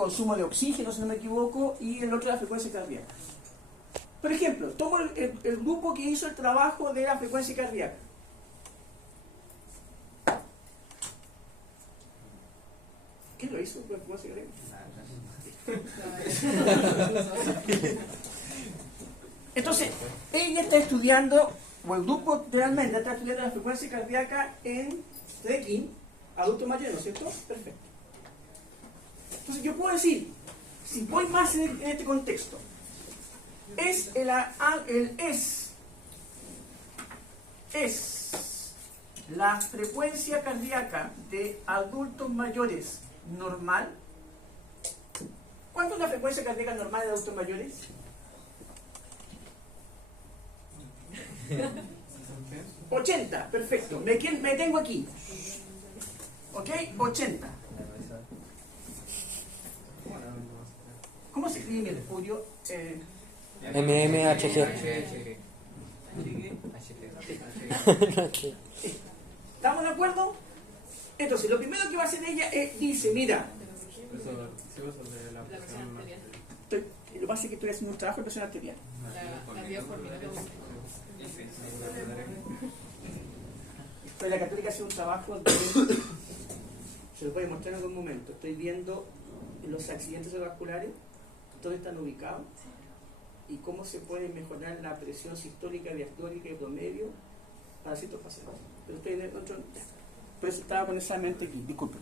consumo de oxígeno, si no me equivoco, y el otro la frecuencia cardíaca. Por ejemplo, tomo el grupo que hizo el trabajo de la frecuencia cardíaca. ¿Qué lo hizo? Entonces, ella está estudiando, o el grupo realmente está estudiando la frecuencia cardíaca en trekking, adultos mayores, ¿no es cierto? Perfecto. Entonces yo puedo decir, si voy más en este contexto, es la frecuencia cardíaca de adultos mayores normal. ¿Cuánto es la frecuencia cardíaca normal de adultos mayores? $80, perfecto. Me tengo aquí. ¿Ok? 80. ¿Cómo se escribe mi refudio? MMHG. ¿Estamos de acuerdo? Entonces, lo primero que va a hacer ella es, dice, mira, lo que pasa es que estoy haciendo un trabajo de presión arterial. Pero la Católica hace un trabajo de, se lo voy a mostrar en algún momento. Estoy viendo los accidentes cerebrovasculares, dónde están ubicados y cómo se puede mejorar la presión sistólica, diastólica y promedio para ciertos pacientes. Pero estoy en otro, por eso estaba con esa mente aquí, disculpen.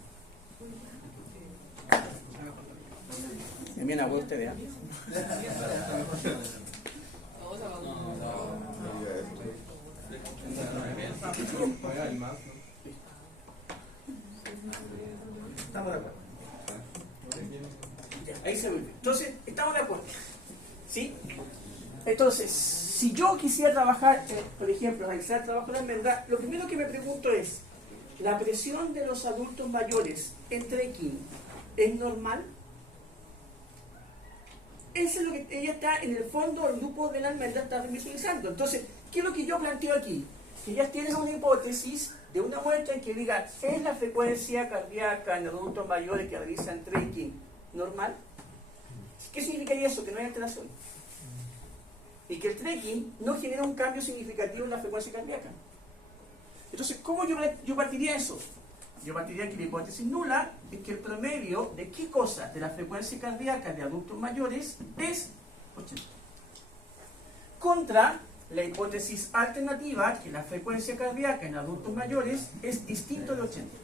Me viene a ver usted, ¿verdad? Estamos de acuerdo. Ahí se ve. Entonces, estamos de acuerdo. ¿Sí? Entonces, si yo quisiera trabajar, por ejemplo, realizar trabajo de almendra, lo primero que me pregunto es, ¿la presión de los adultos mayores en trekking es normal? Eso es lo que ella está, en el fondo, el grupo de la almendra está visualizando. Entonces, ¿qué es lo que yo planteo aquí? Que ellas tienen una hipótesis de una muestra en que diga, ¿es la frecuencia cardíaca en adultos mayores que realizan trekking normal? ¿Qué significaría eso? Que no hay alteración. Y que el trekking no genera un cambio significativo en la frecuencia cardíaca. Entonces, ¿cómo yo partiría eso? Yo partiría que la hipótesis nula es que el promedio de qué cosa de la frecuencia cardíaca de adultos mayores es 80. Contra la hipótesis alternativa que la frecuencia cardíaca en adultos mayores es distinto de 80.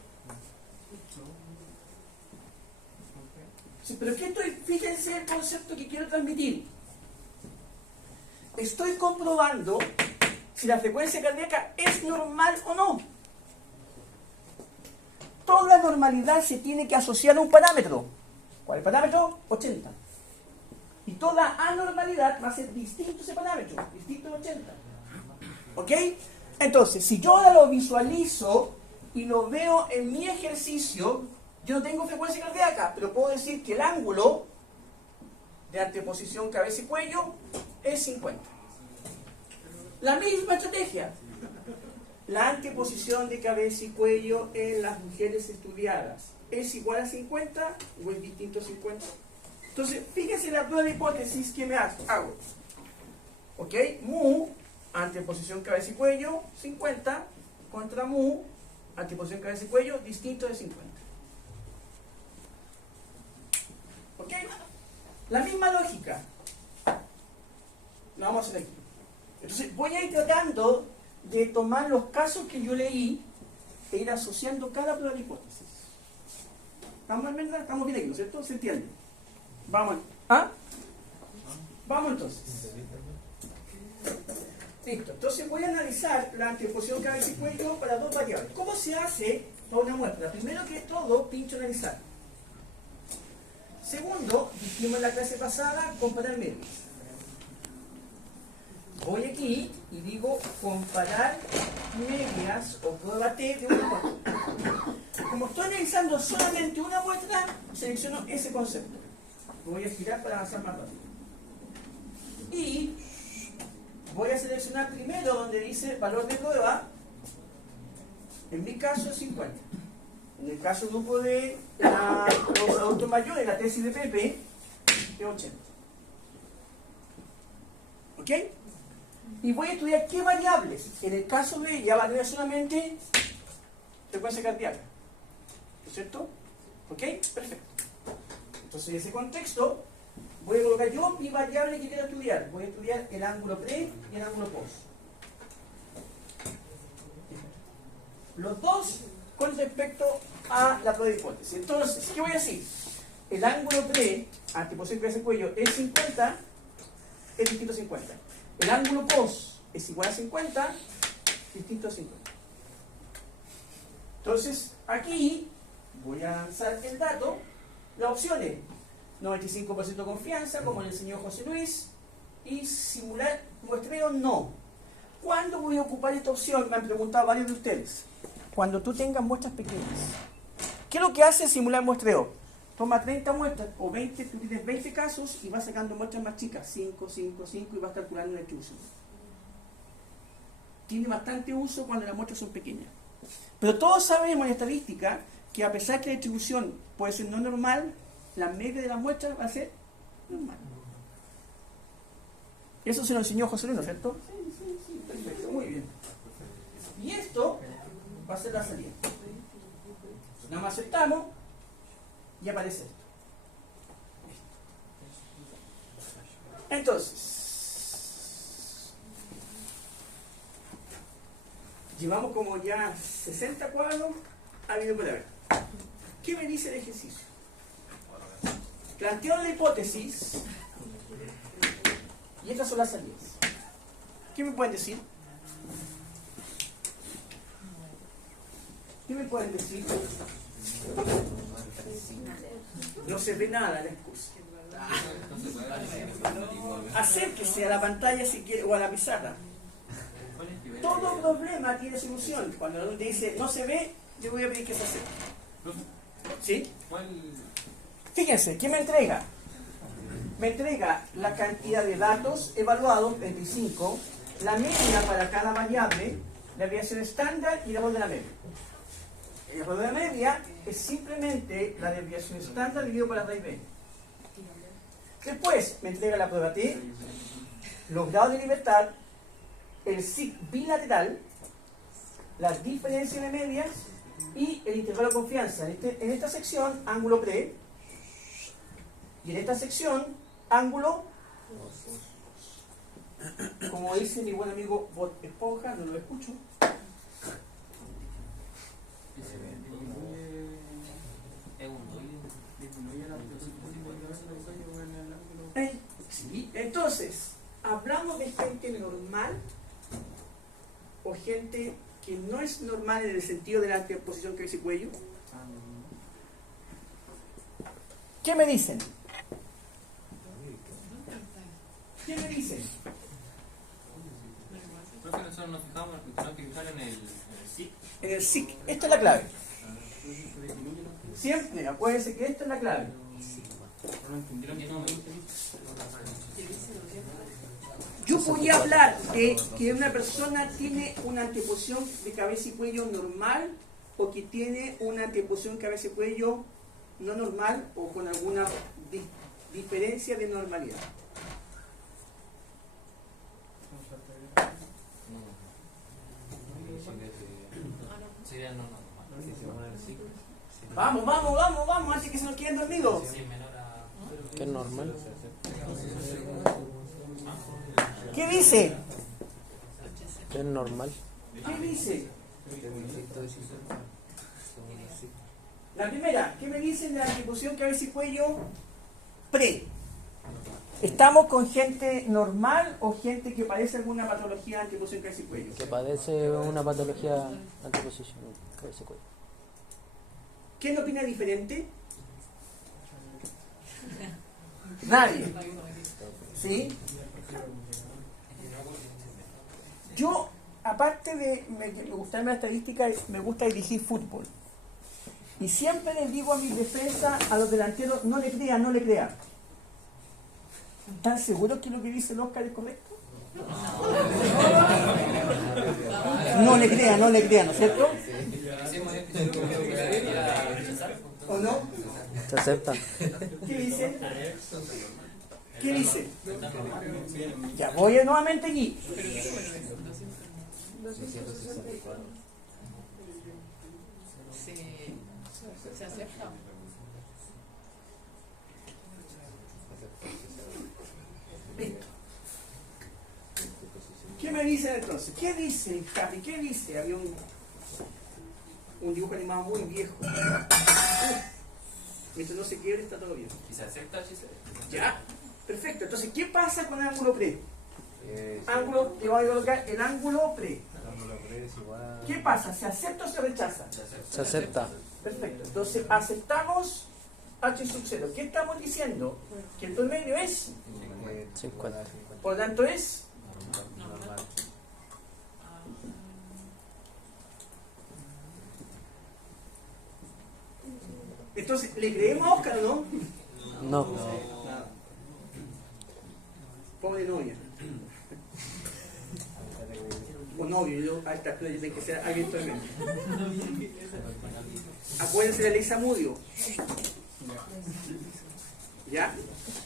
Sí, pero fíjense el concepto que quiero transmitir. Estoy comprobando si la frecuencia cardíaca es normal o no. Toda normalidad se tiene que asociar a un parámetro. ¿Cuál es el parámetro? 80. Y toda anormalidad va a ser distinto ese parámetro, distinto de 80. ¿Ok? Entonces, si yo ahora lo visualizo y lo veo en mi ejercicio, yo no tengo frecuencia cardíaca, pero puedo decir que el ángulo de anteposición cabeza y cuello es 50. La misma estrategia. La anteposición de cabeza y cuello en las mujeres estudiadas es igual a 50 o es distinto a 50. Entonces, fíjense la prueba de hipótesis que me hago. ¿Ok? Mu, anteposición cabeza y cuello, 50, contra mu, anteposición cabeza y cuello, distinto de 50. ¿Ok? La misma lógica. Lo vamos a hacer aquí. Entonces, voy a ir tratando de tomar los casos que yo leí e ir asociando cada prueba de hipótesis. ¿Estamos bien aquí, ¿no es cierto? ¿Se entiende? Vamos. ¿Ah? Vamos entonces. Listo. Entonces voy a analizar la anteposición cabeza y cuello para dos variables. ¿Cómo se hace para una muestra? Primero que todo, pincho analizar. Segundo, dijimos en la clase pasada, comparar medias. Voy aquí y digo comparar medias o prueba T de una muestra. Como estoy analizando solamente una muestra, selecciono ese concepto. Voy a girar para avanzar más rápido. Y voy a seleccionar primero donde dice valor de prueba. En mi caso es 50. En el caso grupo de los adultos mayores, la tesis de Pepe es 80. ¿Ok? Y voy a estudiar qué variables. En el caso de ella, va a tener solamente frecuencia cardíaca. ¿No es cierto? ¿Ok? Perfecto. Entonces, en ese contexto, voy a colocar yo mi variable que quiero estudiar. Voy a estudiar el ángulo pre y el ángulo post. Los dos con respecto a la prueba de hipótesis. Entonces, ¿qué voy a decir? El ángulo pre, anteposición que hace cuello, es 50, es distinto a 50. El ángulo post es igual a 50, distinto a 50. Entonces, aquí voy a lanzar el dato, las opciones. 95% confianza, como le enseñó José Luis, y simular muestreo no. ¿Cuándo voy a ocupar esta opción? Me han preguntado varios de ustedes. Cuando tú tengas muestras pequeñas. ¿Qué es lo que hace simular muestreo? Toma 30 muestras o 20, tú tienes 20 casos y vas sacando muestras más chicas, 5, 5, 5 y vas calculando la distribución. Tiene bastante uso cuando las muestras son pequeñas. Pero todos sabemos en estadística que a pesar que la distribución puede ser no normal, la media de las muestras va a ser normal. Eso se lo enseñó José Luis, ¿no es cierto? Sí, perfecto, muy bien. Y esto va a ser la salida. Entonces, nada más aceptamos y aparece esto. Entonces, llevamos como ya 60 cuadros a video para ver. ¿Qué me dice el ejercicio? Planteo la hipótesis y estas son las salidas. ¿Qué me pueden decir? ¿Qué me pueden decir? No se ve nada en la excusa. Acérquese a la pantalla si quiere o a la pizarra. Todo problema tiene solución. Cuando uno te dice no se ve, yo voy a pedir que se acerque. ¿Sí? Fíjense, ¿qué me entrega? Me entrega la cantidad de datos evaluados, 25, la media para cada variable, la desviación estándar y el error de la media. El error de la media es simplemente la desviación estándar dividido por la raíz b. Después me entrega la prueba T, los grados de libertad, el SIC bilateral, las diferencias de medias y el intervalo de confianza. En esta sección, ángulo pre, y en esta sección, ángulo, como dice mi buen amigo Bob Esponja, no lo escucho. Sí. Entonces, ¿hablamos de gente normal o gente que no es normal en el sentido de la anteposición cabeza y cuello? ¿Qué me dicen? ¿Qué me dicen? Creo que nosotros nos fijamos, tenemos que fijar en el SIC. En el SIC. Esta es la clave. Siempre, acuérdense que esta es la clave. Yo podía hablar de que una persona tiene una anteposición de cabeza y cuello normal o que tiene una anteposición de cabeza y cuello no normal o con alguna diferencia de normalidad. Sería no normal. Vamos, así que se nos queden dormidos. ¿Qué es normal? ¿Qué dice? ¿Qué es normal? ¿Qué dice? La primera, ¿qué me dicen de la anteposición cabeza y cuello pre? ¿Estamos con gente normal o gente que padece alguna patología de anteposición cabeza y cuello? Que padece una patología anteposición cabeza y cuello. ¿Quién opina diferente? Nadie. ¿Sí? Yo, aparte de me gusta la estadística, me gusta dirigir fútbol. Y siempre les digo a mis defensas, a los delanteros, no le crean. ¿Están seguros que lo que dice el Oscar es correcto? No le crean, ¿no es cierto? ¿O no? Se acepta. ¿Qué dice? ¿Qué dice? Ya voy nuevamente aquí. Se acepta. Listo. ¿Qué me dicen entonces? ¿Qué dice el Capi? ¿Qué dice? Había un dibujo animado muy viejo. Mientras no se quiebre está todo bien. ¿Y se acepta si se Ya, perfecto. Entonces, ¿qué pasa con el ángulo pre? Ángulo, le voy a colocar el ángulo pre. ¿Qué pasa? ¿Se acepta o se rechaza? Se acepta. Perfecto. Entonces, aceptamos h sub 0. ¿Qué estamos diciendo? Que el promedio es, 50. por lo tanto, es. Entonces, ¿le creemos a Oscar o no? No. Nada. Pobre novia. O novio, yo a esta altura yo tengo que ser alguien totalmente. Acuérdense de Elisa Mudio. ¿Ya?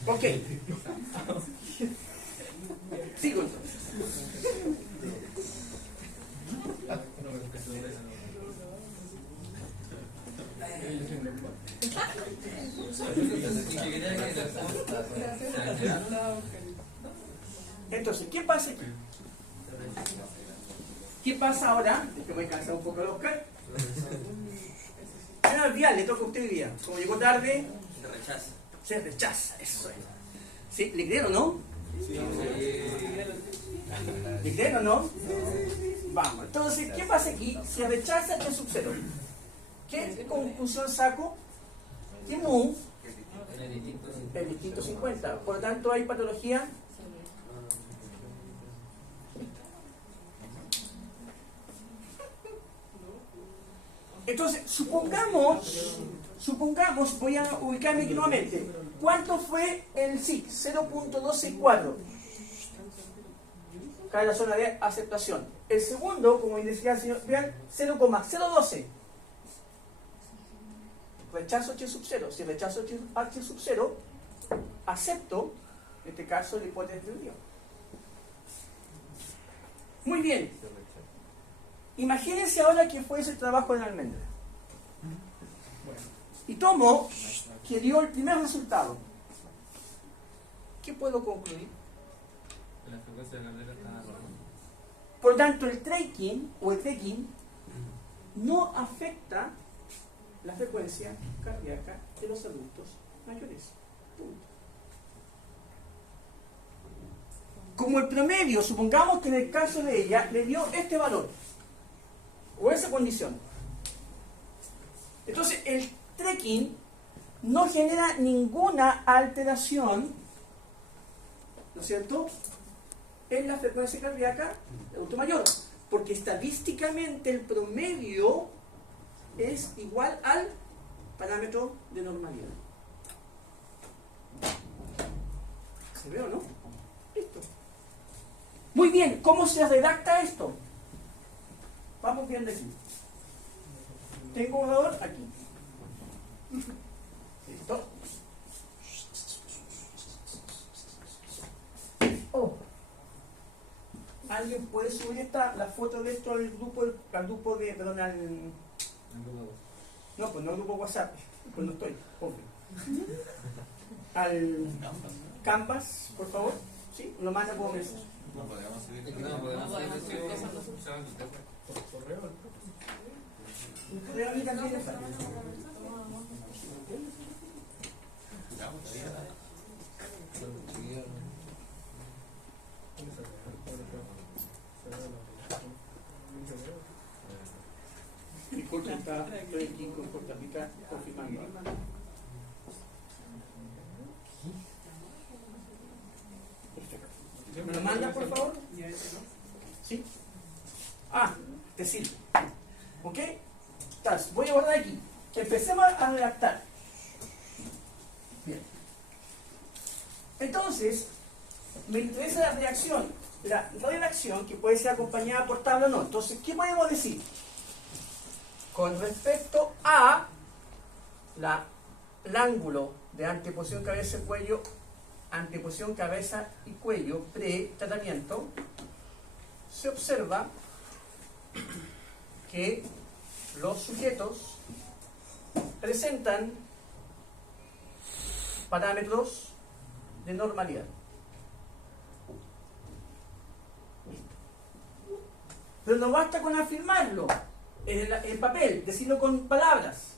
Ok. Sigo entonces. Entonces, ¿qué pasa aquí? ¿Qué pasa ahora? Es que voy a cansar un poco a Oscar. Señor Vial, le toca a usted hoy día. Como llegó tarde, se rechaza? se rechaza. Eso es. ¿Sí? ¿Le creen o no? ¿Le creen o no? Vamos. Entonces, ¿qué pasa aquí? Se rechaza el sub 0. ¿Qué conclusión saco? Que mu es distinto 50. Por lo tanto, hay patología. Entonces, supongamos, voy a ubicarme aquí nuevamente. ¿Cuánto fue el SIC? 0.124. Acá en la zona de aceptación. El segundo, como indicaba el señor, vean, 0,012. Rechazo H sub 0. Si rechazo H sub 0, acepto, en este caso, la hipótesis de unión. Muy bien. Imagínense ahora que fue ese trabajo de la almendra. Y tomo que dio el primer resultado. ¿Qué puedo concluir? La frecuencia de la almendra está normal. Por lo tanto, el tracking no afecta la frecuencia cardíaca de los adultos mayores. Punto. Como el promedio, supongamos que en el caso de ella le dio este valor o esa condición. Entonces, el tracking no genera ninguna alteración, ¿no es cierto?, en la frecuencia cardíaca del adulto mayor, porque estadísticamente el promedio es igual al parámetro de normalidad. ¿Se ve o no? Listo. Muy bien, ¿cómo se redacta esto? Vamos viendo aquí. Tengo un borrador aquí. ¿Listo? Oh. ¿Alguien puede subir la foto de esto al grupo de, perdón, no, pues no al grupo WhatsApp, pues no estoy, obvio. Al Canvas, por favor, ¿sí? Lo manda como mensaje. No podemos subir. No podemos subir cosas por correo. Pero a mí también es fácil. Disculpe, estoy aquí con Costa Rica confirmando. Perfecto. ¿Me lo manda, por favor? ¿Sí? Ah, te sirve. ¿Ok? Entonces, voy a guardar aquí. Empecemos a redactar. Bien. Entonces, me interesa la reacción. La redacción que puede ser acompañada por tabla o no. Entonces, ¿qué podemos decir? Con respecto a el ángulo de anteposición cabeza-cuello, anteposición cabeza y cuello pre-tratamiento, se observa que los sujetos presentan parámetros de normalidad. Pero no basta con afirmarlo en el papel, decirlo con palabras.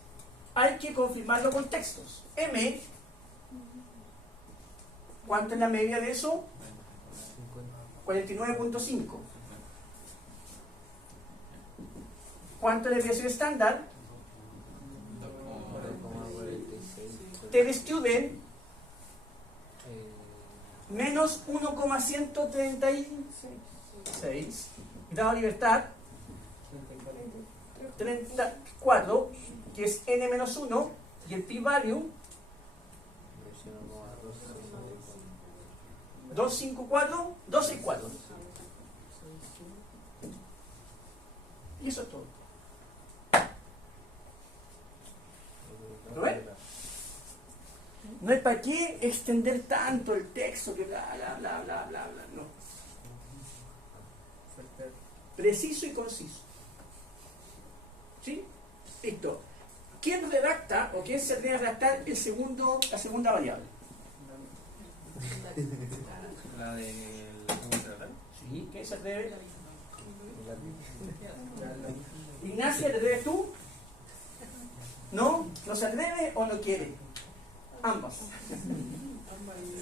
Hay que confirmarlo con textos. M, ¿cuánto es la media de eso? 49.5. ¿Cuánto es la desviación estándar? T student menos 1,136. Grado de libertad 34, que es n menos 1, y el p-value 264. Y eso es todo. ¿Lo ven? No es para qué extender tanto el texto que bla bla bla bla bla bla. No. Preciso y conciso. ¿Sí? Listo. ¿Quién redacta o quién se atreve a redactar la segunda variable? La de la contratar. Sí, ¿quién se atreve? Ignacia, ¿te atreves tú? ¿No? ¿No se atreve o no quiere? Ambas.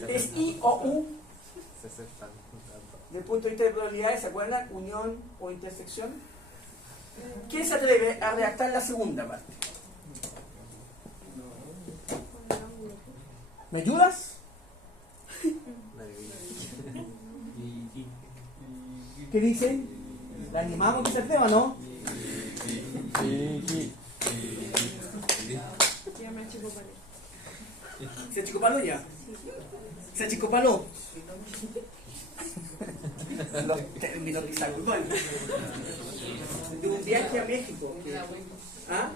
¿Es I o U? Desde el punto de vista de probabilidades, ¿se acuerdan? Unión o intersección. ¿Quién se atreve a redactar la segunda parte? ¿Me ayudas? ¿Qué dicen? ¿La animamos que se atreva o no? Sí. Ya me achicopalé. ¿Se achicopaló ya? ¿Se achicopaló? Los términos que saco. Bueno, de un viaje a México. ¿Ah?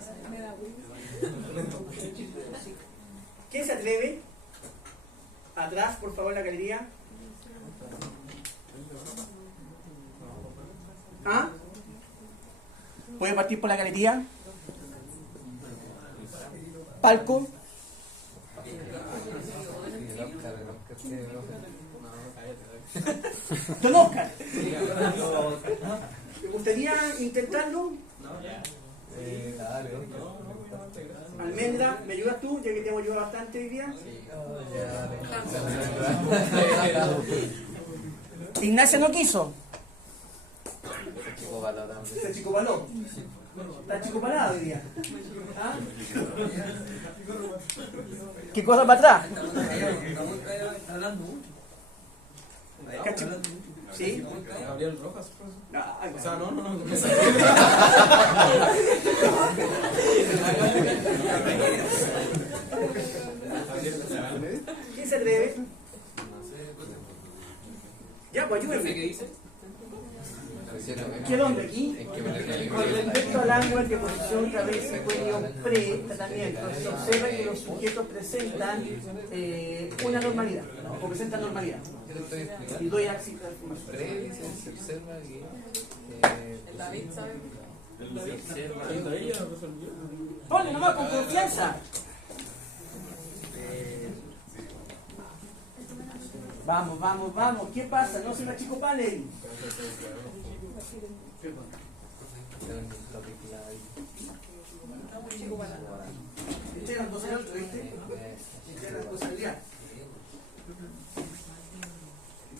¿Quién se atreve? Atrás, por favor, la galería. ¿Ah? ¿Puede partir por la galería? Palco. Don Oscar, ¿me gustaría intentarlo? Almendra, ¿me ayudas tú? Ya que te hemos ayudado bastante hoy día. Ignacia no quiso. Se achicopaló. Está achicopalado hoy día. ¿Ah? ¿Qué cosa para atrás? ¿Sí? Gabriel Rojas, pues. Ay, O sea, no. ¿Quién se atreve? Ya, pues ayúdenme. ¿Qué dice? ¿Qué dónde? ¿Aquí? Con respecto al ángulo de posición cabeza y cuello pre-tratamiento, se observa que los sujetos presentan una normalidad, o presentan normalidad. Y doy acción. Se observa que El David, ¿sabes? Ponle nomás con confianza. Vamos. ¿Qué pasa? No se me achicopalen. Esta es la cosa del otro, ¿viste? Esta es la responsabilidad.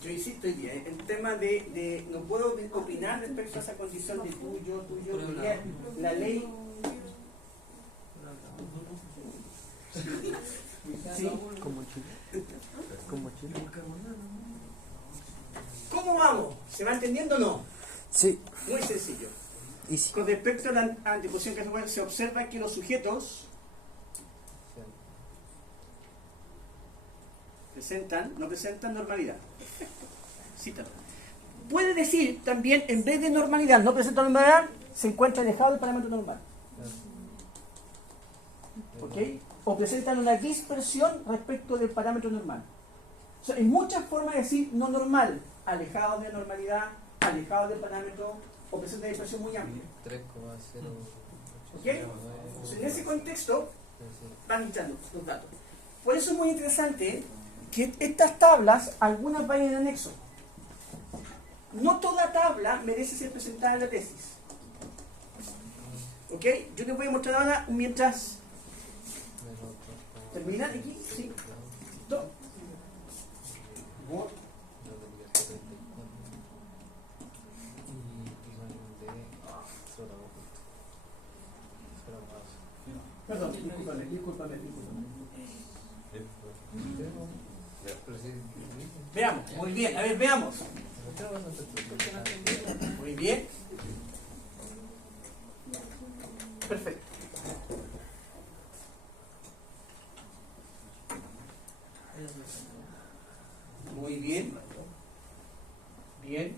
Yo insisto, el tema de no puedo opinar respecto a esa condición de tuyo, porque la ley. Sí. Como Chile. ¿Cómo vamos? ¿Se va entendiendo o no? Sí. Muy sencillo. Easy. Con respecto a la anteposición que se observa que los sujetos no presentan normalidad. Cítalo. Puede decir también, en vez de normalidad, no presenta normalidad, se encuentra alejado del parámetro normal. ¿Ok? o presentan una dispersión respecto del parámetro normal. O sea, hay muchas formas de decir no normal, alejado de la normalidad, alejado del parámetro, o presenta dispersión muy amplia. 3,0. ¿Ok? Entonces, en ese contexto van hinchando los datos. Por eso es muy interesante que estas tablas, algunas vayan en anexo. No toda tabla merece ser presentada en la tesis. ¿Ok? Yo les voy a mostrar ahora mientras termina aquí. Sí. ¿Listo? Perdón, discúlpame. Veamos, muy bien, a ver, veamos. Muy bien. Perfecto. Muy bien. Bien.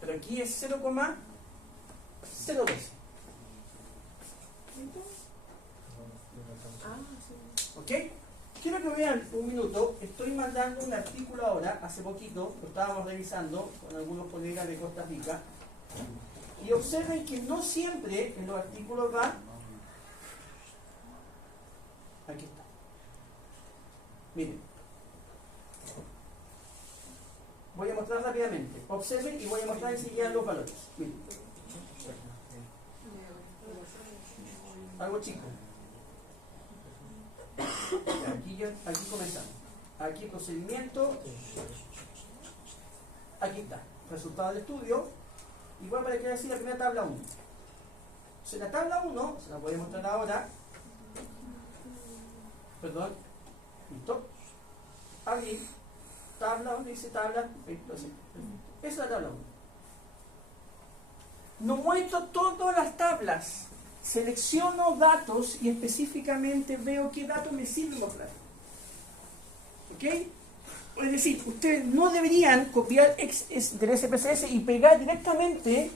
Pero aquí es 0,012. ¿Ok? Quiero que vean un minuto. Estoy mandando un artículo ahora, hace poquito, lo estábamos revisando con algunos colegas de Costa Rica. Y observen que no siempre en los artículos va. Aquí está. Miren. Voy a mostrar rápidamente. Observen y voy a mostrar enseguida los valores. Miren. Algo chico. Aquí comenzamos. Aquí procedimiento. Aquí está. Resultado del estudio. Igual para que decir la primera tabla 1. Entonces la tabla 1, se la voy a mostrar ahora. Perdón. ¿Listo? Aquí. Tabla, donde dice tabla. Entonces, esa es la tabla 1. No muestro todas las tablas. Selecciono datos y específicamente veo qué datos me sirven mostrar. ¿Ok? Es decir, ustedes no deberían copiar del SPSS y pegar directamente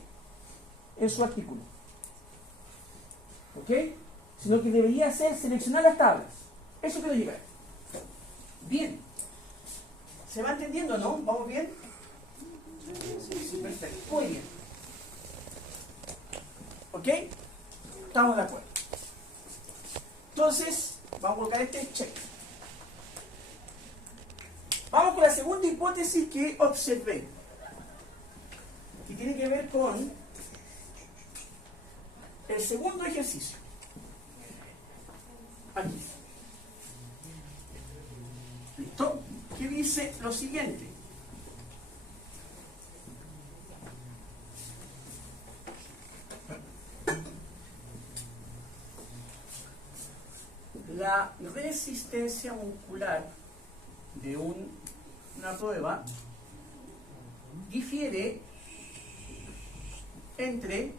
en su artículo. ¿Ok? Sino que debería ser seleccionar las tablas. Eso quiero llegar. Bien. ¿Se va entendiendo, no? ¿Vamos bien? Sí, perfecto. Muy bien. ¿Ok? Estamos de acuerdo. Entonces, vamos a colocar este check. Vamos con la segunda hipótesis que observé, que tiene que ver con el segundo ejercicio. Aquí. ¿Listo? Que dice lo siguiente. La resistencia muscular de una prueba difiere entre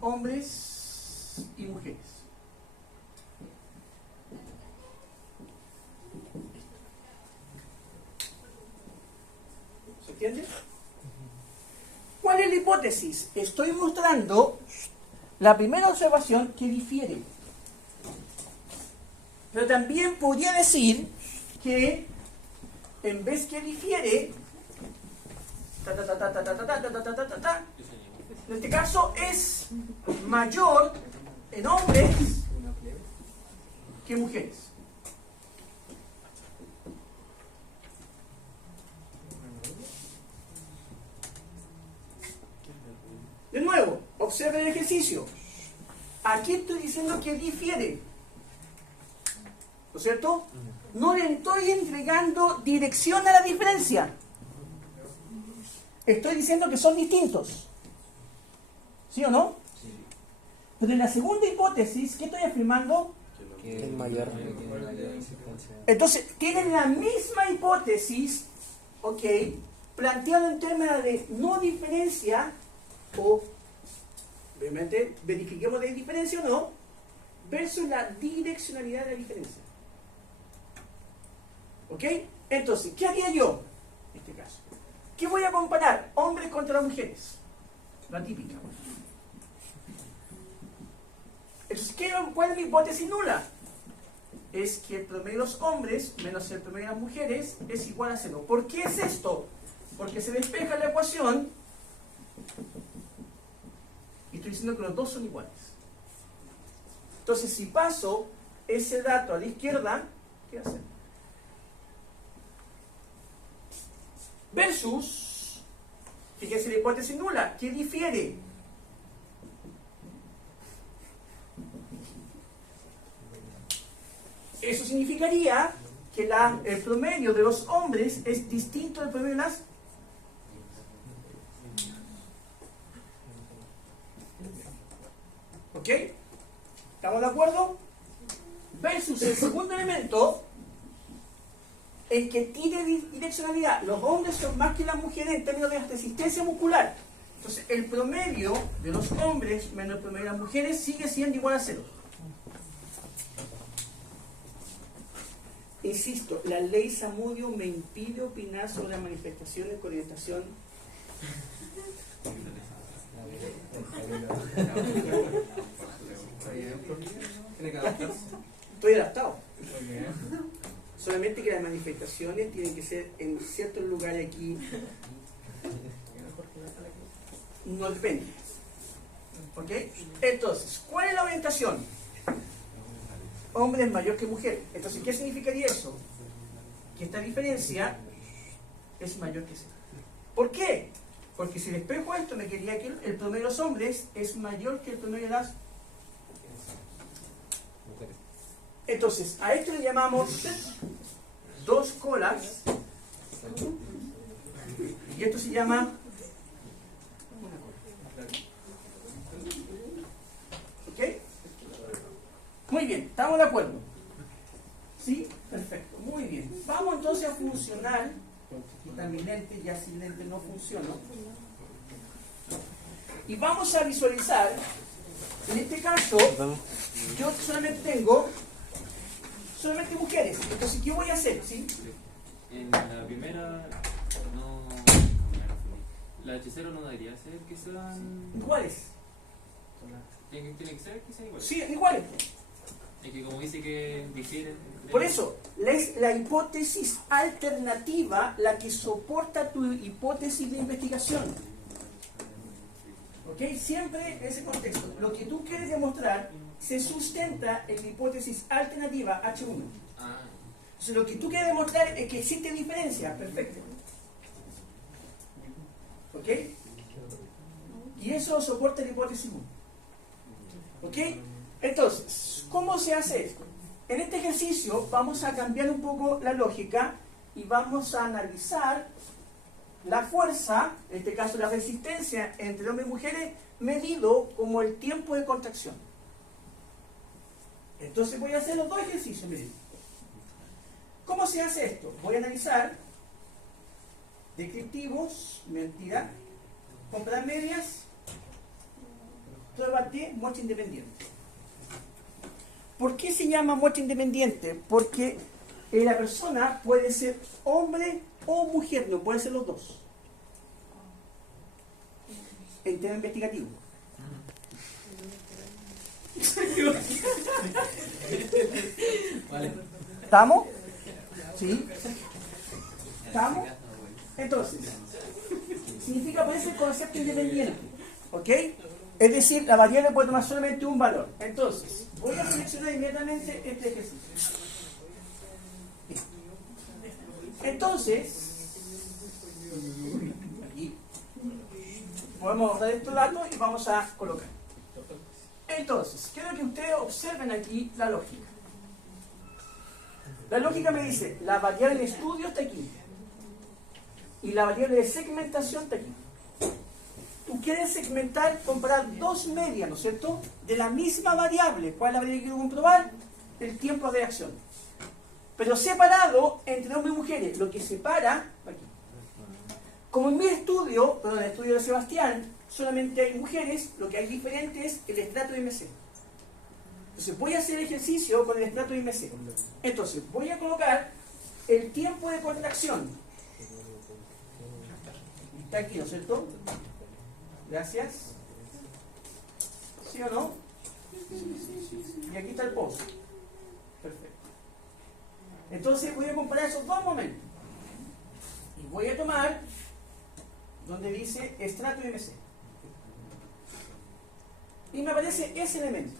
hombres y mujeres. ¿Se entiende? ¿Cuál es la hipótesis? Estoy mostrando la primera observación que difiere. Pero también podría decir que en vez que difiere, en este caso es mayor en hombres que mujeres. De nuevo, observen el ejercicio. Aquí estoy diciendo que difiere. ¿No es cierto? No le estoy entregando dirección a la diferencia. Estoy diciendo que son distintos. ¿Sí o no? Sí. Pero en la segunda hipótesis, ¿qué estoy afirmando? Que Es mayor. Entonces, tienen la misma hipótesis, ok, planteado en términos de no diferencia, o obviamente verifiquemos de diferencia o no, versus la direccionalidad de la diferencia. ¿Ok? Entonces, ¿qué haría yo en este caso? ¿Qué voy a comparar? Hombres contra mujeres. La típica. Entonces, ¿cuál es mi hipótesis nula? Es que el promedio de los hombres menos el promedio de las mujeres es igual a 0. ¿Por qué es esto? Porque se despeja la ecuación y estoy diciendo que los dos son iguales. Entonces, si paso ese dato a la izquierda, ¿qué hace? Versus, fíjense la hipótesis nula, ¿qué difiere? Eso significaría que el promedio de los hombres es distinto del promedio de las... ¿Ok? ¿Estamos de acuerdo? Versus el segundo elemento, el que tiene direccionalidad. Los hombres son más que las mujeres en términos de resistencia muscular. Entonces, el promedio de los hombres menos el promedio de las mujeres sigue siendo igual a 0. Insisto, la ley Zamudio me impide opinar sobre las manifestaciones con orientación. Estoy adaptado. Solamente que las manifestaciones tienen que ser en ciertos lugares aquí. No depende. ¿Ok? Entonces, ¿cuál es la orientación? Hombre es mayor que mujer. Entonces, ¿qué significaría eso? Que esta diferencia es mayor que 0. ¿Por qué? Porque si despejo esto, me quería que el promedio de los hombres es mayor que el promedio de las... Entonces, a esto le llamamos dos colas. Y esto se llama... ¿Ok? Muy bien, ¿estamos de acuerdo? ¿Sí? Perfecto, muy bien. Vamos entonces a funcionar. Quitar mi lente, ya sin lente no funciona. Y vamos a visualizar, en este caso, yo solamente tengo mujeres. Entonces, ¿qué voy a hacer? ¿Sí? En la primera, no. La hechicero no debería ser que sean. Iguales. Tiene que ser que sean iguales. Sí, iguales. Es que como dice que difieren. Por eso, es la hipótesis alternativa la que soporta tu hipótesis de investigación. ¿Ok? Siempre en ese contexto. Lo que tú quieres demostrar se sustenta en la hipótesis alternativa H1. Entonces, lo que tú quieres demostrar es que existe diferencia. Perfecto. ¿Ok? Y eso soporta la hipótesis 1. ¿Ok? Entonces, ¿cómo se hace esto? En este ejercicio vamos a cambiar un poco la lógica y vamos a analizar la fuerza, en este caso la resistencia entre hombres y mujeres, medido como el tiempo de contracción. Entonces voy a hacer los dos ejercicios, miren. ¿Cómo se hace esto? Voy a analizar descriptivos, mentira, comprar medias, prueba T, muestra independiente. ¿Por qué se llama muestra independiente? Porque la persona puede ser hombre o mujer, no pueden ser los dos. En tema investigativo. ¿Estamos? ¿Sí? ¿Estamos? Entonces, significa por eso el concepto independiente. ¿Ok? Es decir, la variable puede tomar solamente un valor. Entonces, voy a seleccionar inmediatamente este ejercicio. Entonces, aquí podemos borrar estos datos y vamos a colocar. Entonces, quiero que ustedes observen aquí la lógica. La lógica me dice, la variable de estudio está aquí. Y la variable de segmentación está aquí. Tú quieres segmentar, comparar dos medias, ¿no es cierto? De la misma variable. ¿Cuál es la variable que quiero comprobar? El tiempo de reacción. Pero separado entre hombres y mujeres. Lo que separa, aquí. Como en mi estudio, perdón, en el estudio de Sebastián, solamente hay mujeres, lo que hay diferente es el estrato de IMC. Entonces voy a hacer el ejercicio con el estrato de IMC. Entonces voy a colocar el tiempo de contracción. Está aquí, ¿no es cierto? Gracias. ¿Sí o no? Y aquí está el pozo. Perfecto. Entonces voy a comparar esos dos momentos. Y voy a tomar donde dice estrato MC. Y me aparece ese elemento.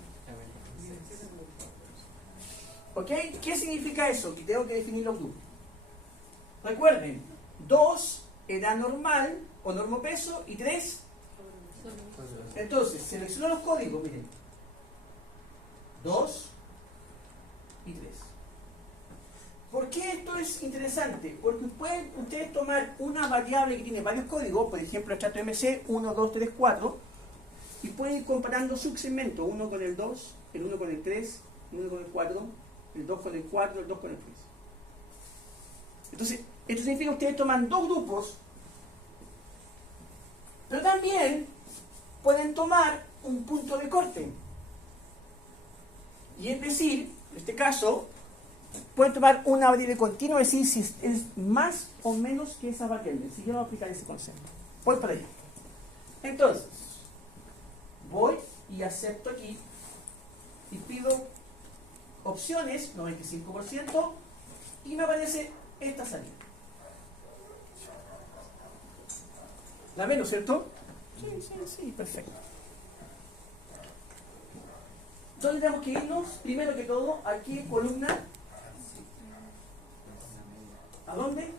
¿Ok? ¿Qué significa eso? Que tengo que definir los grupos. Recuerden, 2 era normal o normopeso y 3. Entonces, selecciono los códigos, miren. 2 y 3. ¿Por qué esto es interesante? Porque pueden ustedes tomar una variable que tiene varios códigos, por ejemplo, el estrato MC 1, 2, 3, 4, y pueden ir comparando subsegmentos, uno con el 2, el 1 con el 3, el 1 con el 4, el 2 con el 4, el 2 con el 3. Entonces, esto significa que ustedes toman dos grupos, pero también pueden tomar un punto de corte. Y es decir, en este caso, pueden tomar una variable continua, es decir, si es más o menos que esa variable. Si yo voy a aplicar ese concepto. Voy para allá. Entonces, voy y acepto aquí y pido opciones, 95%, y me aparece esta salida. ¿La ven, no es cierto? Sí, perfecto. ¿Dónde tenemos que irnos? Primero que todo, ¿a qué columna? ¿A dónde?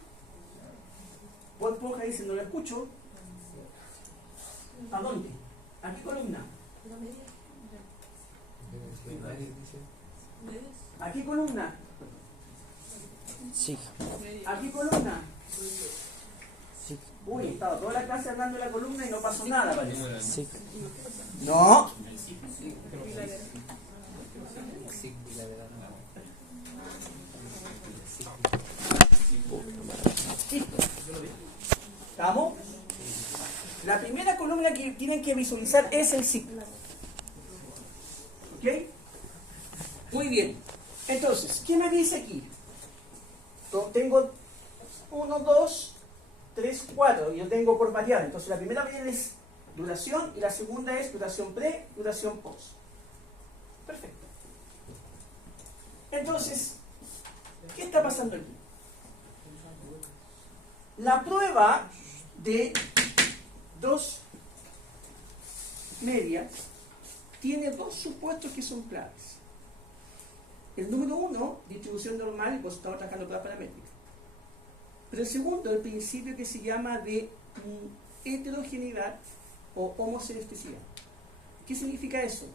Bob Esponja dice, no lo escucho. ¿A dónde? ¿A qué columna? ¿A qué columna? Sí. ¿A qué columna? Sí. Uy, he estado toda la clase hablando de la columna y no pasó nada, parece. Sí. No. ¿Estamos? La primera columna que tienen que visualizar es el ciclo. ¿Ok? Muy bien. Entonces, ¿qué me dice aquí? Tengo 1, 2, 3, 4. Y yo tengo por variable. Entonces, la primera variable es duración y la segunda es duración pre, duración post. Perfecto. Entonces, ¿qué está pasando aquí? La prueba de dos medias tiene dos supuestos que son claves. El número 1, distribución normal, y pues estamos trabajando todas paramétricas. Pero el segundo, el principio que se llama de heterogeneidad o homoceresticidad. ¿Qué significa eso?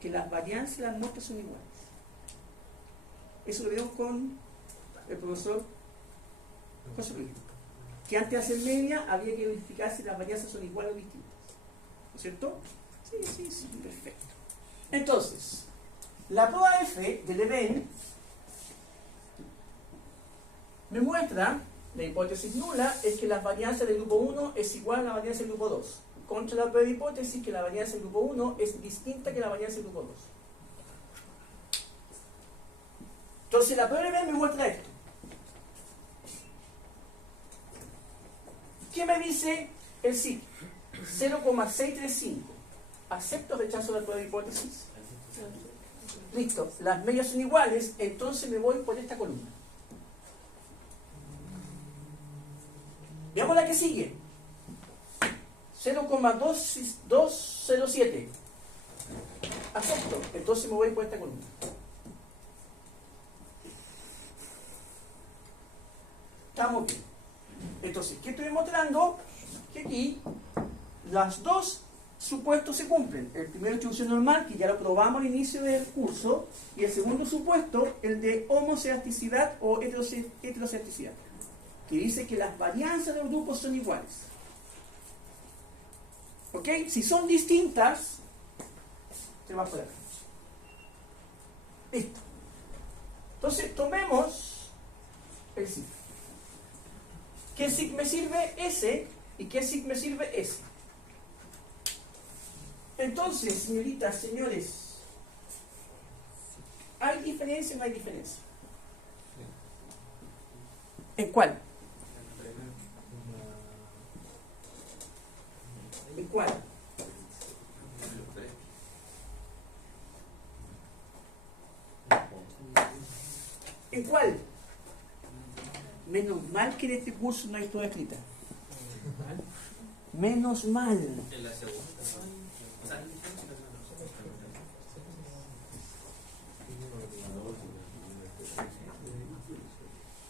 Que las varianzas de las muestras son iguales. Eso lo vimos con el profesor José Luis. Que antes de hacer media había que verificar si las varianzas son iguales o distintas. ¿No es cierto? Sí, perfecto. Entonces, la prueba F de Leven me muestra, la hipótesis nula es que la varianza del grupo 1 es igual a la varianza del grupo 2. Contra la prueba de hipótesis que la varianza del grupo 1 es distinta que la varianza del grupo 2. Entonces, la prueba de Leven me muestra esto. ¿Qué me dice el ciclo? 0,635. ¿Acepto o rechazo la prueba de hipótesis? Listo. Las medias son iguales, entonces me voy por esta columna. Veamos la que sigue. 0,207. Acepto, entonces me voy por esta columna. Estamos bien. Entonces, ¿qué estoy mostrando? Que aquí los dos supuestos se cumplen. El primero, distribución normal, que ya lo probamos al inicio del curso, y el segundo supuesto, el de homocedasticidad o heterocedasticidad, que dice que las varianzas de los grupos son iguales. ¿Ok? Si son distintas, se va a poder. Listo. Entonces, tomemos el ciclo. ¿Qué sig me sirve S y qué sig me sirve S? Entonces, señoritas, señores, ¿hay diferencia o no hay diferencia? ¿En cuál? ¿En cuál? ¿En cuál? Menos mal que en este curso no hay toda escrita. Menos mal. En la segunda. O sea,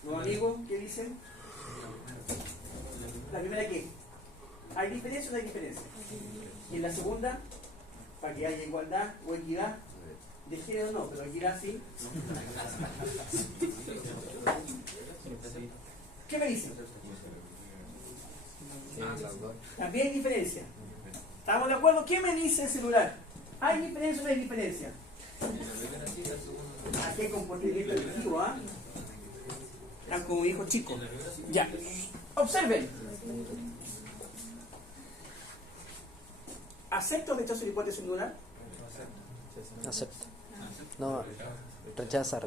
¿Los amigos qué dicen? ¿La primera qué? ¿Hay diferencia o no hay diferencia? Y en la segunda, para que haya igualdad o equidad, de género no, pero equidad sí. ¿Qué me dicen? También hay diferencia. ¿Estamos de acuerdo? ¿Qué me dice el celular? ¿Hay diferencia o no hay diferencia? Aquí hay comportamiento adictivo, ¿ah? Están como hijo chico. Ya. Observen. ¿Acepto o rechazo la hipótesis singular? Acepto. No, rechaza.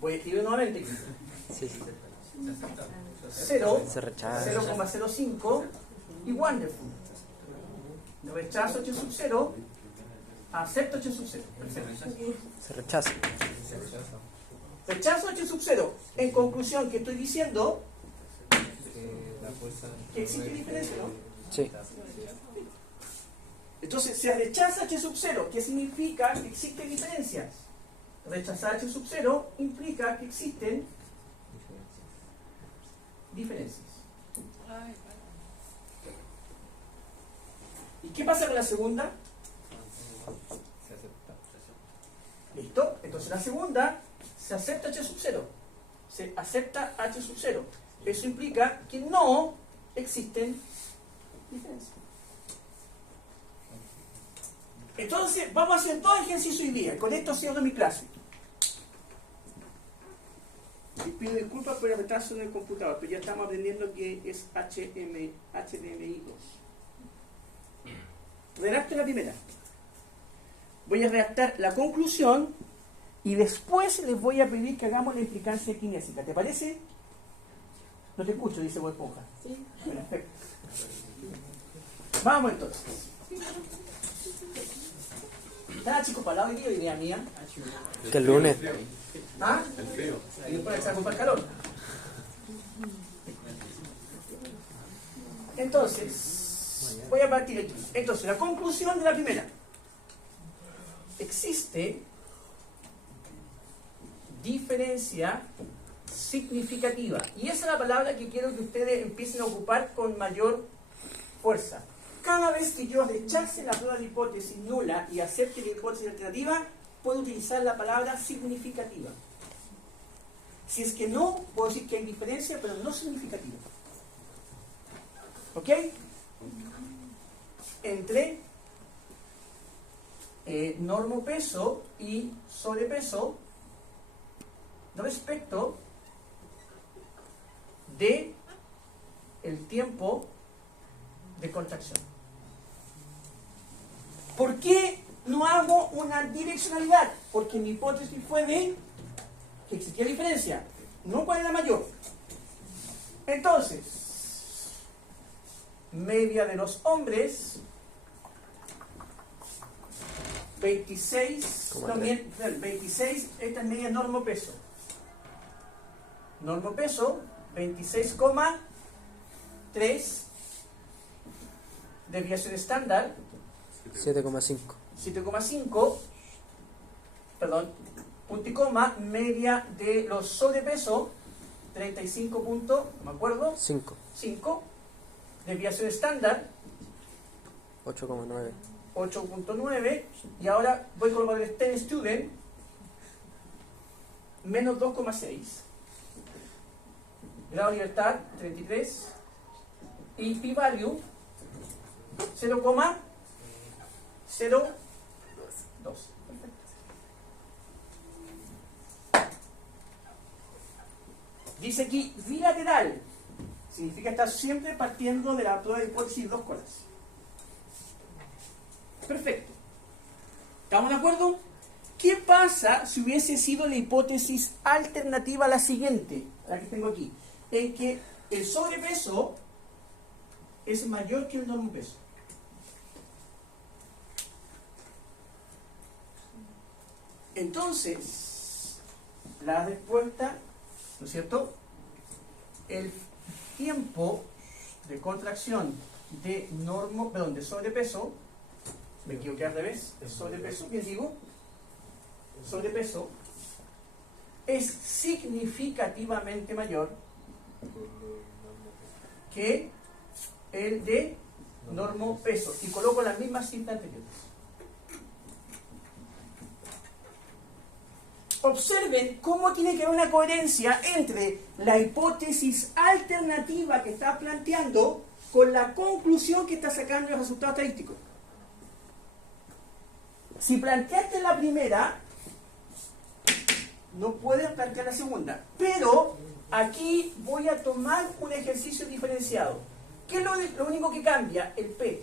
Voy a escribir nuevamente. Sí, sí. 0, Se rechaza. 0,05 y wonderful. Rechazo h sub 0, acepto h sub 0. Perfecto. Se rechaza. Rechazo h sub 0. En conclusión, ¿qué estoy diciendo? Que existe diferencia, ¿no? Sí. Entonces, se rechaza h sub 0. ¿Qué significa? Que existen diferencias. Rechazar h sub 0 implica que existen diferencias. ¿Y qué pasa con la segunda? ¿Listo? Entonces la segunda se acepta h sub 0. Se acepta h sub 0. Eso implica que no existen diferencias. Entonces, vamos a hacer todo el ejercicio hoy día. Con esto cierro mi clase. Y pido disculpas por el retraso en el computador, pero ya estamos aprendiendo que es HDMI 2. Redacto la primera. Voy a redactar la conclusión y después les voy a pedir que hagamos la implicancia kinésica. ¿Te parece? No te escucho, dice Bob Esponja. Sí. Perfecto. Vamos entonces. ¿Están chicos para el lado de idea mía? Que el lunes. ¿Ah? Y después echar culpa al calor. Entonces, voy a partir aquí. Entonces, la conclusión de la primera. Existe diferencia significativa. Y esa es la palabra que quiero que ustedes empiecen a ocupar con mayor fuerza. Cada vez que yo rechace la prueba de hipótesis nula y acepte la hipótesis alternativa, puedo utilizar la palabra significativa. Si es que no, puedo decir que hay diferencia, pero no significativa. ¿Ok? Entre normopeso y sobrepeso respecto de el tiempo de contracción. ¿Por qué no hago una direccionalidad? Porque mi hipótesis fue de que existía diferencia, no cuál es la mayor. Entonces, media de los hombres 26, 26, esta es media normopeso. Normopeso 26,3, desviación estándar 7,5. 7,5, perdón, punto y coma, media de los sobrepeso 35 puntos, ¿me acuerdo? 5. 5, desviación estándar 8,9. 8.9, y ahora voy con el STEM Student, menos 2,6, grado de libertad 33, y p-value 0,02. Dice aquí bilateral, significa estar siempre partiendo de la prueba de hipótesis dos colas. Perfecto. ¿Estamos de acuerdo? ¿Qué pasa si hubiese sido la hipótesis alternativa a la siguiente, la que tengo aquí? En que el sobrepeso es mayor que el normopeso. Entonces, la respuesta, ¿no es cierto? El tiempo de contracción de de sobrepeso, me equivoqué al revés, el sobrepeso, ¿qué digo? Sobrepeso es significativamente mayor que el de normopeso, y coloco las mismas cintas anteriores. Observen cómo tiene que haber una coherencia entre la hipótesis alternativa que está planteando con la conclusión que está sacando el resultado estadístico. Si planteaste la primera, no puedes plantear la segunda. Pero aquí voy a tomar un ejercicio diferenciado. ¿Qué es lo único que cambia? El P.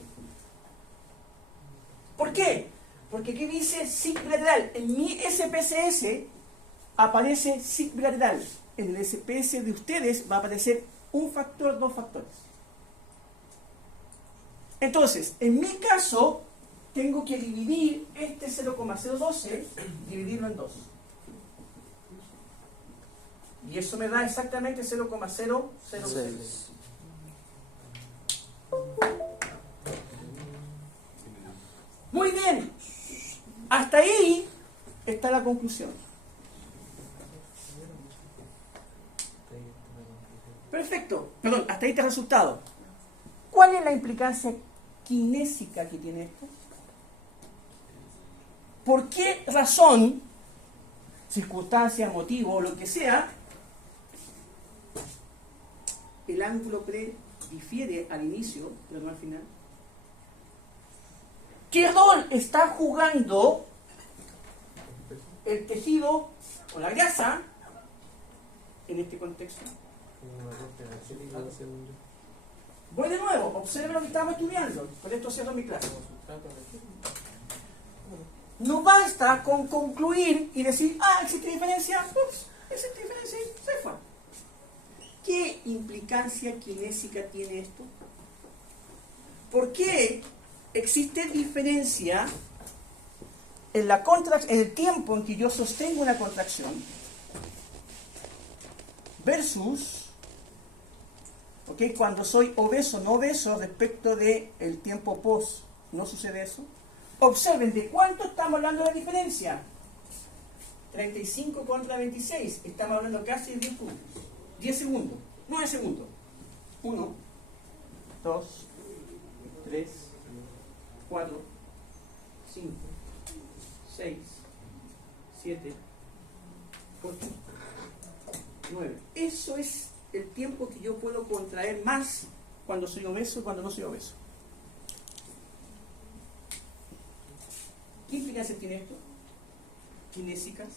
¿Por qué? Porque aquí dice SIG bilateral. En mi SPSS aparece SIG bilateral. En el SPS de ustedes va a aparecer un factor, dos factores. Entonces, en mi caso, tengo que dividir este 0,012, dividirlo en 2. Y eso me da exactamente 0,006. Muy bien. Hasta ahí está la conclusión. Perfecto. Perdón, hasta ahí está el resultado. ¿Cuál es la implicancia kinésica que tiene esto? ¿Por qué razón, circunstancia, motivo o lo que sea, el ángulo pre difiere al inicio, pero no al final? ¿Qué rol está jugando el tejido o la grasa en este contexto? Voy de nuevo, observe lo que estamos estudiando. Con esto cierro mi clase. No basta con concluir y decir, existe diferencia, existe diferencia, se fue. ¿Qué implicancia kinésica tiene esto? ¿Por qué existe diferencia en el tiempo en que yo sostengo una contracción versus cuando soy obeso, no obeso respecto del tiempo post? ¿No sucede eso? Observen, ¿de cuánto estamos hablando de la diferencia? 35 contra 26. Estamos hablando casi de 10 puntos. 10 segundos. 9 segundos. 1, 2, 3, 4, 5, 6, 7, 8, 9. Eso es el tiempo que yo puedo contraer más cuando soy obeso y cuando no soy obeso. ¿Qué implicancias tiene esto? Kinésicas.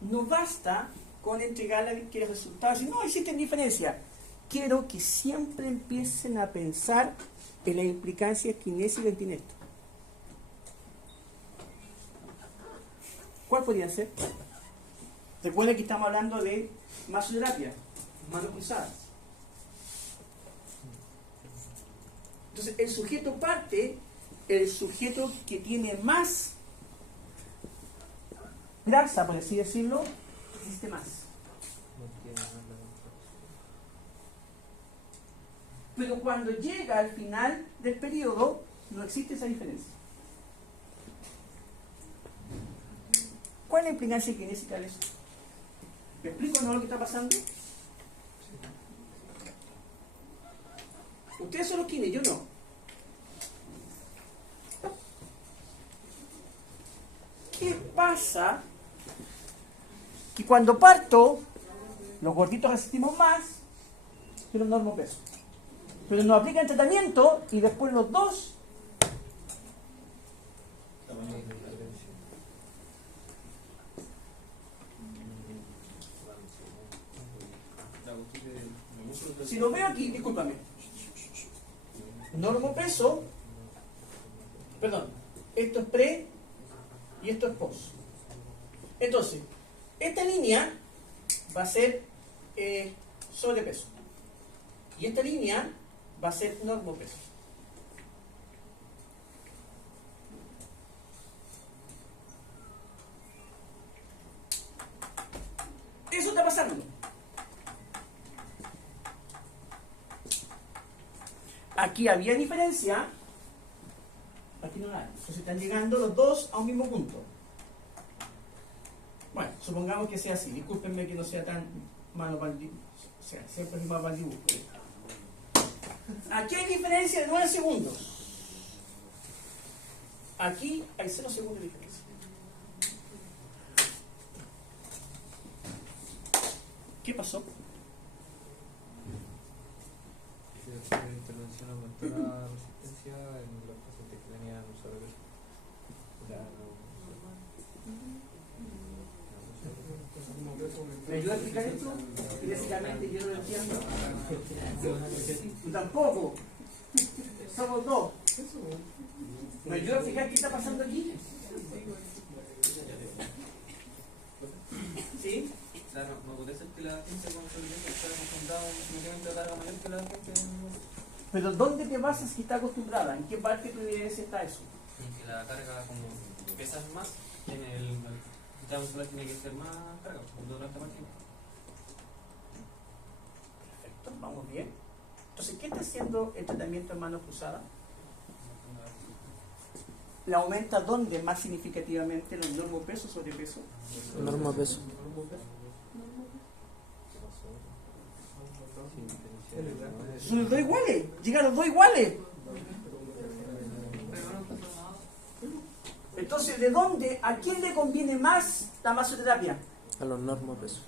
No basta con entregarle que el resultado, si no existen diferencias. Quiero que siempre empiecen a pensar en la implicancia kinésica que tiene esto. ¿Cuál podría ser? Recuerden que estamos hablando de masoterapia, manos cruzadas. Entonces, el sujeto parte, el sujeto que tiene más grasa, por así decirlo, existe más. Pero cuando llega al final del periodo, no existe esa diferencia. ¿Cuál es la implicancia kinésica de eso? ¿Me explico no lo que está pasando? Ustedes son los kines, yo no. ¿Qué pasa? Que cuando parto, los gorditos resistimos más que los normopesos. Pero nos aplican tratamiento y después los dos si lo veo aquí, discúlpame, normopeso, perdón, esto es pre y esto es post. Entonces, esta línea va a ser sobrepeso y esta línea va a ser normopeso. pasarlo. Aquí había diferencia, aquí no hay. Entonces están llegando los dos a un mismo punto. Bueno, supongamos que sea así. Discúlpenme que no sea tan malo para el dibujo. O sea, siempre es más para el dibujo. Aquí hay diferencia de 9 segundos. Aquí hay 0 segundos de diferencia. ¿Qué pasó? La intervención aumentó la resistencia en los pacientes que tenían sobrepeso. ¿Me ayuda a explicar esto? Y básicamente yo no lo entiendo. Tú tampoco. Somos dos. ¿Me ayuda a explicar qué está pasando aquí? ¿Sí? Claro, no puede ser que la gente con sobrepeso esté acostumbrada a un sometimiento de carga mayor que la gente Pero ¿dónde te basas si está acostumbrada? ¿En qué parte de tu evidencia está eso? en que la carga como pesas más, en el sistema muscular tiene que ser más carga, durante más tiempo. Perfecto, vamos bien. Entonces, ¿qué está haciendo el tratamiento en manos cruzadas? ¿La aumenta dónde más significativamente los normopeso o sobrepeso? Norma peso. Son los dos iguales, llegan los dos iguales. Entonces, ¿de dónde, a quién le conviene más la masoterapia? A los norma peso.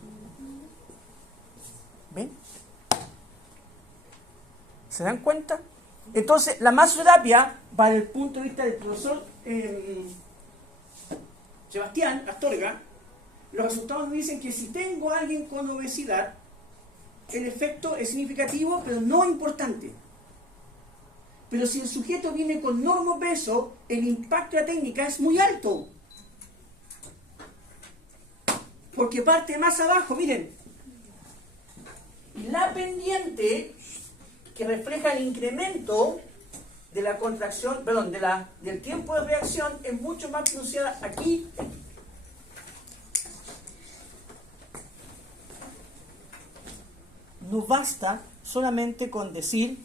¿Ven? ¿Se dan cuenta? Entonces, la masoterapia, para el punto de vista del profesor Sebastián Astorga, los resultados nos dicen que si tengo a alguien con obesidad, el efecto es significativo, pero no importante. Pero si el sujeto viene con normopeso, el impacto de la técnica es muy alto. Porque parte más abajo, miren. Y la pendiente que refleja el incremento de la contracción, perdón, del tiempo de reacción es mucho más pronunciada aquí. No basta solamente con decir,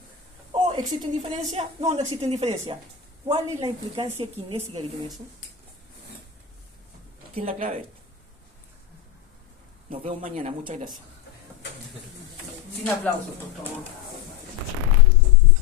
oh, ¿existen diferencias? No, no existen diferencias. ¿Cuál es la implicancia kinésica que tiene eso? ¿Qué es la clave? Nos vemos mañana, muchas gracias. Sin aplausos, por favor.